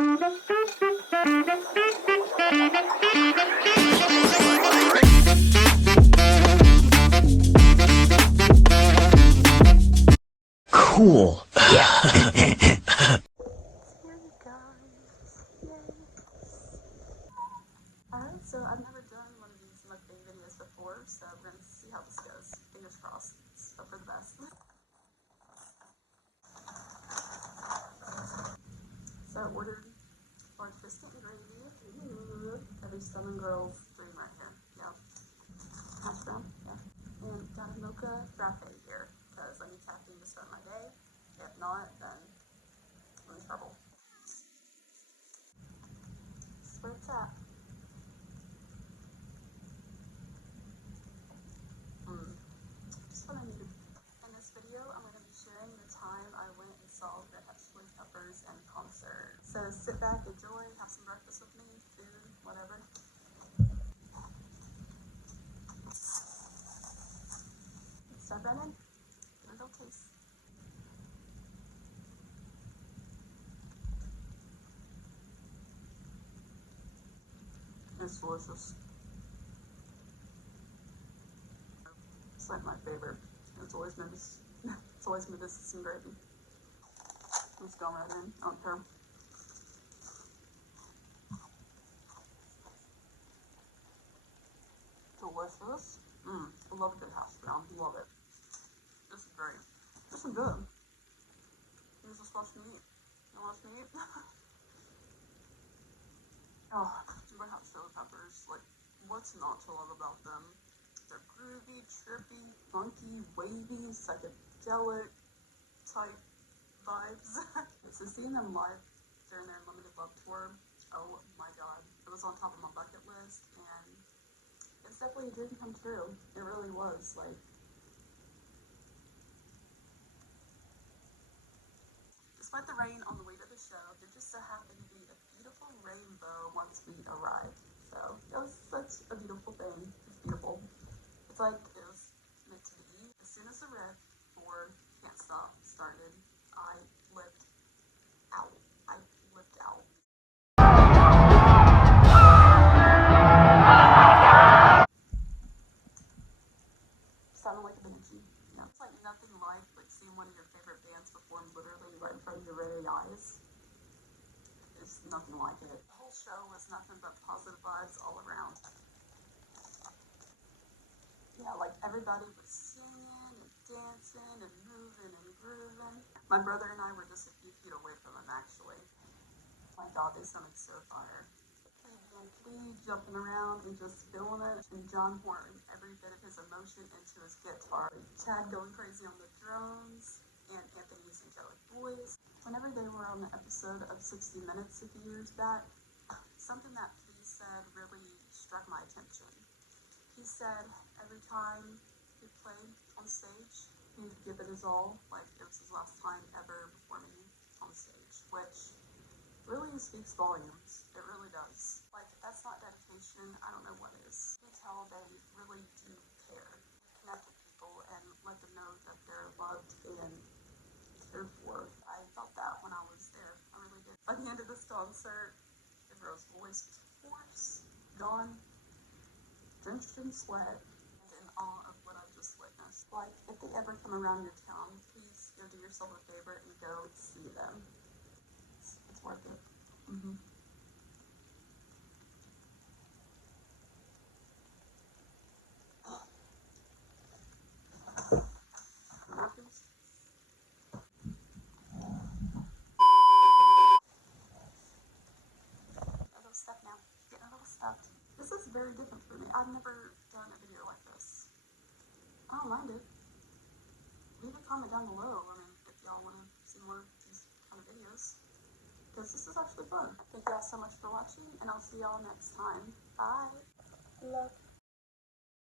Cool. Here you guys. Yay. Alright, so I've never done one of these mukbang videos before, so we're gonna see how this goes. Fingers crossed. Let's hope for the best. So I ordered large biscuit and gravy. Ooh, every Southern girl's dream right here. Yep. Hash brown, yeah. And got a mocha frappe here, because I need caffeine to start my day. If not, then I'm in trouble. This is where it's at. Just what I needed. In this video, I'm going to be sharing the time I went and saw Red Hot Chili Peppers in concert. So sit back, enjoy, have some breakfast with me, food, whatever. Let's dive right in. Give it a little taste. It's delicious. It's like my favorite. It's always made this. It's always made this some gravy. Just going right in. I don't care. Delicious. I love a good hash brown. Love it. This is great. This is good. You just watch me eat. You watch me eat? Oh, Red Hot Chili Peppers. Like, what's not to love about them? They're groovy, chirpy, funky, wavy, psychedelic type vibes. So seeing them live during their Limited Love tour, oh my god, it was on top of my bucket list, and it's definitely a dream come true. It really was. Like, despite the rain on the way to the show, there just so happened to be a beautiful rainbow once we arrived. So it was such a beautiful thing. It's beautiful. It's like it was meant to be. As soon as the riff for Can't Stop started, I flipped out. I flipped out. Sounded like a banshee. You know, it's like nothing like seeing one of your favorite bands perform literally right in front of your very eyes. It's nothing like it. The whole show was nothing but positive vibes all around. Yeah, like everybody was singing and dancing and moving and grooving. My brother and I were just a few feet away from them, actually. My god, they sounded so fire. Birthday Flea jumping around and just feeling it, and John pouring every bit of his emotion into his guitar. Chad going crazy on the drums, and Anthony's angelic voice. Whenever they were on the episode of 60 Minutes a few years back, something that Flea said really struck my attention. He said every time he played on stage, he would give it his all, like it was his last time ever performing on stage, which really speaks volumes. It really does. Like, that's not dedication. I don't know what is. You can tell they really do care. Connect with people and let them know that they're loved and cared for. I felt that when I was there. I really did. By the end of this concert, the girl's voice was hoarse, gone, drenched in sweat, and in awe of what I just witnessed. Like, if they ever come around your town, please go do yourself a favor and go see them. It's worth it. Stuff now. Getting a little stuffed. This is very different for me. I've never done a video like this. I don't mind it. Leave a comment down below. I mean, if y'all want to see more of these kind of videos, because this is actually fun. Thank y'all so much for watching, and I'll see y'all next time. Bye. Love.